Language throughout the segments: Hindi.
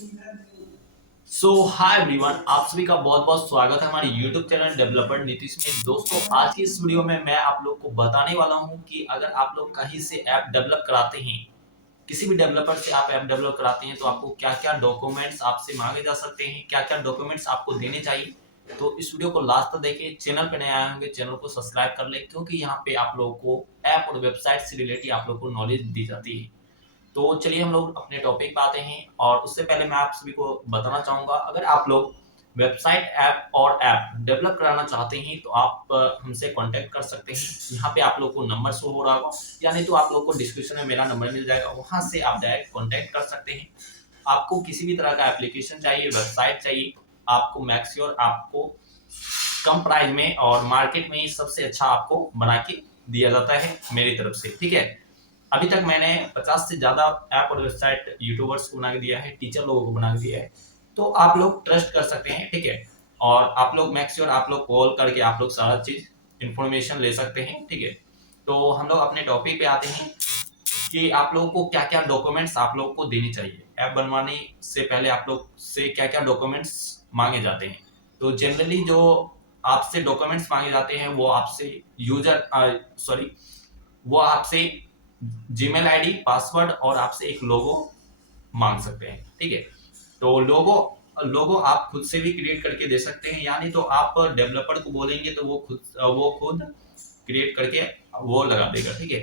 हाय एवरीवन, आप सभी का बहुत बहुत स्वागत है हमारे YouTube चैनल डेवलपर नीतीश में। दोस्तों, आज की इस वीडियो में मैं आप लोग को बताने वाला हूं कि अगर आप लोग कहीं से ऐप डेवलप कराते हैं, किसी भी डेवलपर से आप ऐप डेवलप कराते हैं, तो आपको क्या क्या डॉक्यूमेंट्स आपसे मांगे जा सकते हैं, क्या क्या डॉक्यूमेंट्स आपको देने चाहिए। तो इस वीडियो को लास्ट तक देखिए। चैनल पे नए आए होंगे, चैनल को सब्सक्राइब कर ले, क्योंकि यहाँ पे आप लोगों को ऐप और वेबसाइट से रिलेटेड आप लोग को नॉलेज दी जाती है। तो चलिए हम लोग अपने टॉपिक पे आते हैं, और उससे पहले मैं आप सभी को बताना चाहूंगा, अगर आप लोग वेबसाइट ऐप और ऐप डेवलप कराना चाहते हैं तो आप हमसे कांटेक्ट कर सकते हैं। यहाँ पे आप लोग को नंबर शो हो रहा होगा, या नहीं तो आप लोग को डिस्क्रिप्शन में मेरा नंबर मिल जाएगा, वहां से आप डायरेक्ट कांटेक्ट कर सकते हैं। आपको किसी भी तरह का एप्लीकेशन चाहिए, वेबसाइट चाहिए, आपको मैक्सियोर आपको कम प्राइस में और मार्केट में सबसे अच्छा आपको बना के दिया जाता है मेरी तरफ से। ठीक है, अभी तक मैंने 50 से ज्यादा ऐप और वेबसाइट यूट्यूबर्स को बना के दिया है, टीचर लोगों को बना के दिया है। तो आप लोग ट्रस्ट कर सकते हैं। ठीक है, और आप लोग मेक श्योर आप लोग कॉल करके आप लोग सारा चीज इंफॉर्मेशन ले सकते हैं। ठीक है, तो हम लोग अपने टॉपिक पे आते हैं कि आप लोगों को क्या क्या डॉक्यूमेंट्स आप लोगों को देनी चाहिए। ऐप बनवाने से पहले आप लोग से क्या क्या डॉक्यूमेंट्स मांगे जाते हैं। तो जनरली जो आपसे डॉक्यूमेंट्स मांगे जाते हैं वो आपसे यूजर सॉरी वो आपसे जीमेल आईडी, पासवर्ड और आपसे एक लोगो मांग सकते हैं। ठीक है, तो लोगो लोगो आप खुद से भी क्रिएट करके दे सकते हैं, यानी तो आप डेवलपर को बोलेंगे तो वो खुद क्रिएट करके वो लगा देगा। ठीक है,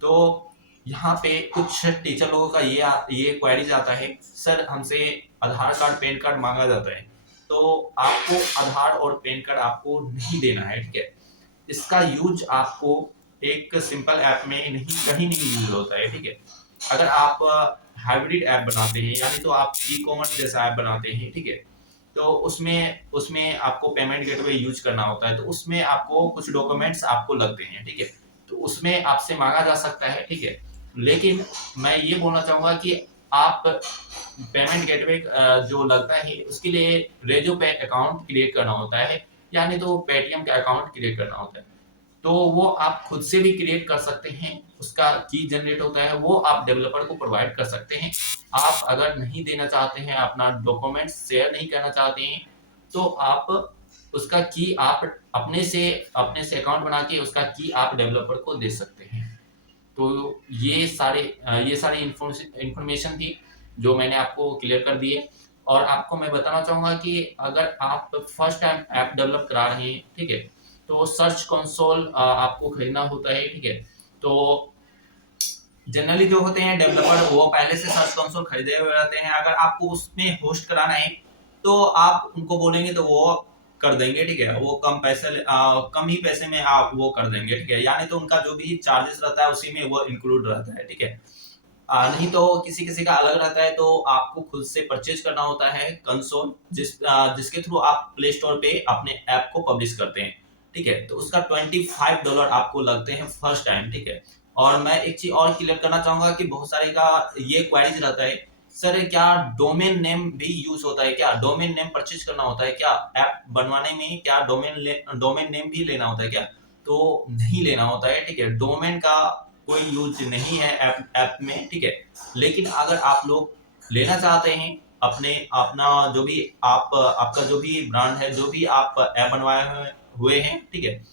तो यहाँ पे कुछ टीचर लोगों का ये क्वेरीज आता है, सर हमसे आधार कार्ड पैन कार्ड मांगा जाता है। तो आपको आधार और पैन कार्ड आपको नहीं देना है। ठीक है, इसका यूज आपको एक सिंपल ऐप में नहीं, कहीं नहीं यूज होता है। ठीक है, अगर आप हाइब्रिड ऐप बनाते हैं, यानी तो आप ई कॉमर्स जैसा ऐप बनाते हैं, ठीक है, तो उसमें उसमें आपको पेमेंट गेटवे यूज करना होता है, तो उसमें आपको कुछ डॉक्यूमेंट्स आपको लगते हैं। ठीक है, तो उसमें आपसे मांगा जा सकता है। ठीक है, लेकिन मैं ये बोलना चाहूंगा कि आप पेमेंट गेटवे जो लगता है उसके लिए रेजो पे अकाउंट क्रिएट करना होता है, यानी तो पेटीएम का अकाउंट क्रिएट करना होता है। तो वो आप खुद से भी क्रिएट कर सकते हैं, उसका की जनरेट होता है, वो आप डेवलपर को प्रोवाइड कर सकते हैं। आप अगर नहीं देना चाहते हैं, अपना डॉक्यूमेंट शेयर नहीं करना चाहते हैं, तो आप उसका की आप अपने से अकाउंट बना के उसका की आप डेवलपर को दे सकते हैं। तो ये सारी इंफॉर्मेशन थी जो मैंने आपको क्लियर कर दी है। और आपको मैं बताना चाहूंगा कि अगर आप फर्स्ट टाइम ऐप डेवलप करा रहे हैं, ठीक है, तो सर्च कंसोल आपको खरीदना होता है। ठीक है, तो जनरली जो होते हैं डेवलपर वो पहले से सर्च कंसोल खरीदे हुए रहते हैं। अगर आपको उसमें होस्ट कराना है तो आप उनको बोलेंगे तो वो कर देंगे। ठीक है, वो कम ही पैसे में आप वो कर देंगे। ठीक है, यानी तो उनका जो भी चार्जेस रहता है उसी में वो इंक्लूड रहता है। ठीक है, नहीं तो किसी किसी का अलग रहता है, तो आपको खुद से परचेज करना होता है कंसोल, जिसके थ्रू आप प्ले स्टोर पे अपने ऐप को पब्लिश करते हैं। ठीक है, तो उसका $25 आपको लगते हैं फर्स्ट टाइम। ठीक है, और मैं एक चीज और क्लियर करना चाहूंगा कि बहुत सारे का ये क्वेरीज रहता है, सर क्या डोमेन नेम भी यूज होता है, क्या डोमेन नेम परचेज करना होता है, क्या ऐप बनवाने में क्या डोमेन नेम भी लेना होता है क्या। तो नहीं लेना होता है। ठीक है, डोमेन का कोई यूज नहीं है ऐप में। ठीक है, लेकिन अगर आप लोग लेना चाहते हैं अपने अपना जो भी आपका जो भी ब्रांड है, जो भी आप ऐप बनवाए हुए हैं, ठीक है,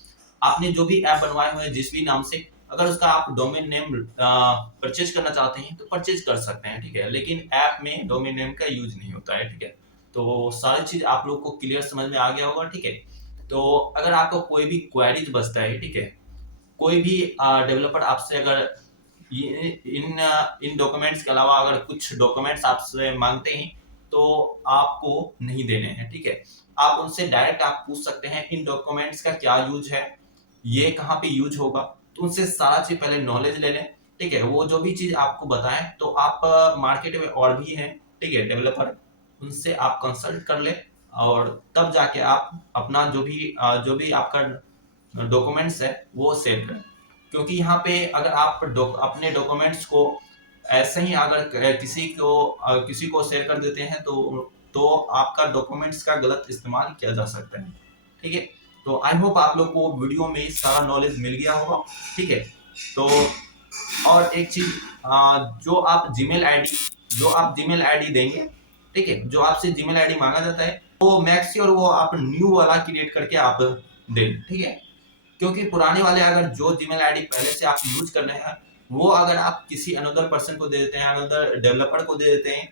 आपने जो भी ऐप बनवाए हुए हैं जिस भी नाम से, अगर उसका आप डोमेन नेम परचेज करना चाहते हैं तो परचेज कर सकते हैं। ठीक है, लेकिन ऐप में डोमेन नेम का यूज नहीं होता है। ठीक है, तो सारी चीज आप लोग को क्लियर समझ में आ गया होगा। ठीक है, तो अगर आपको कोई भी क्वेरीज बचता है, ठीक है, कोई भी डेवलपर आपसे अगर इन डॉक्यूमेंट्स के अलावा अगर कुछ डॉक्यूमेंट्स आपसे मांगते हैं तो आपको नहीं देने हैं। ठीक है, आप उनसे डायरेक्ट आप पूछ सकते हैं इन डॉक्यूमेंट्स का क्या यूज है, ये कहाँ पे यूज होगा। तो उनसे सारा चीज पहले नॉलेज ले लें। ठीक है, वो जो भी चीज आपको बताएं, तो आप मार्केट में और भी हैं, ठीक है, डेवलपर, उनसे आप कंसल्ट कर ले, और तब जाके आप अपना जो भी आपका डॉक्यूमेंट्स है वो सेव करें। क्योंकि यहाँ पे अगर आप अपने डॉक्यूमेंट्स को ऐसे ही अगर किसी को शेयर कर देते हैं तो आपका डॉक्यूमेंट्स का गलत इस्तेमाल किया जा सकता है। ठीक है, तो आई होप आप लोग को वीडियो में सारा नॉलेज मिल गया होगा। ठीक है, तो और एक चीज, जो आप जीमेल आईडी देंगे, ठीक है, जो आपसे जीमेल आईडी मांगा जाता है वो मैक्स श्योर वो आप न्यू वाला क्रिएट करके आप दें, ठीक है। क्योंकि पुराने वाले अगर जो जीमेल आईडी पहले से आप यूज कर रहे हैं वो अगर आप किसी अनदर पर्सन को दे देते हैं, अनदर डेवलपर को दे देते हैं,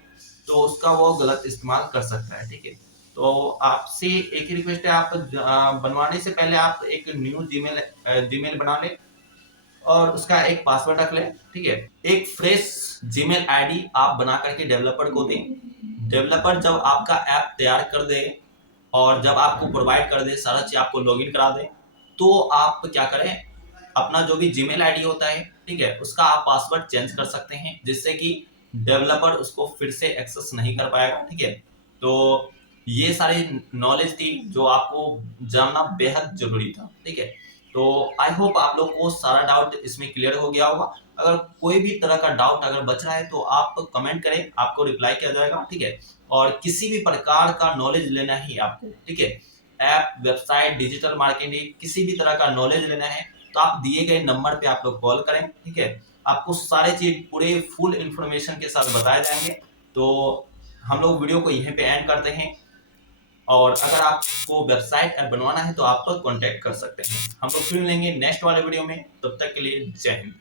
तो उसका वो गलत इस्तेमाल कर सकता है, ठीक है। तो आपसे एक ही रिक्वेस्ट है, आप बनवाने से पहले आप एक न्यू जीमेल बना लें और उसका एक पासवर्ड रख लें, ठीक है। एक फ्रेश जीमेल आईडी आप बना करके डेवलपर को दें। डेवलपर जब आपका ऐप तैयार कर दे और जब आपको प्रोवाइड कर दे, सारा चीज आपको लॉगिन करा दे, तो आप क्या करें, अपना जो भी जीमेल आईडी होता है, ठीक है, उसका आप पासवर्ड चेंज कर सकते हैं, जिससे कि डेवलपर उसको फिर से एक्सेस नहीं कर पाएगा, ठीक है। तो ये सारी नॉलेज थी जो आपको जानना बेहद जरूरी था, ठीक है। तो आई होप आप लोग को सारा डाउट इसमें क्लियर हो गया होगा। अगर कोई भी तरह का डाउट अगर बच रहा है तो आप कमेंट करें, आपको रिप्लाई किया जाएगा, ठीक है। और किसी भी प्रकार का नॉलेज लेना है आपको, ठीक है, ऐप, वेबसाइट, डिजिटल मार्केटिंग, किसी भी तरह का नॉलेज लेना है तो आप दिए गए नंबर पे आप लोग कॉल करें, ठीक है। आपको सारे चीज पूरे फुल इंफॉर्मेशन के साथ बताए जाएंगे। तो हम लोग वीडियो को यहीं पे एंड करते हैं, और अगर आपको वेबसाइट ऐप बनवाना है तो आप लोग कॉन्टेक्ट कर सकते हैं। हम लोग फिर मिलेंगे नेक्स्ट वाले वीडियो में, तब तक के लिए जय हिंद।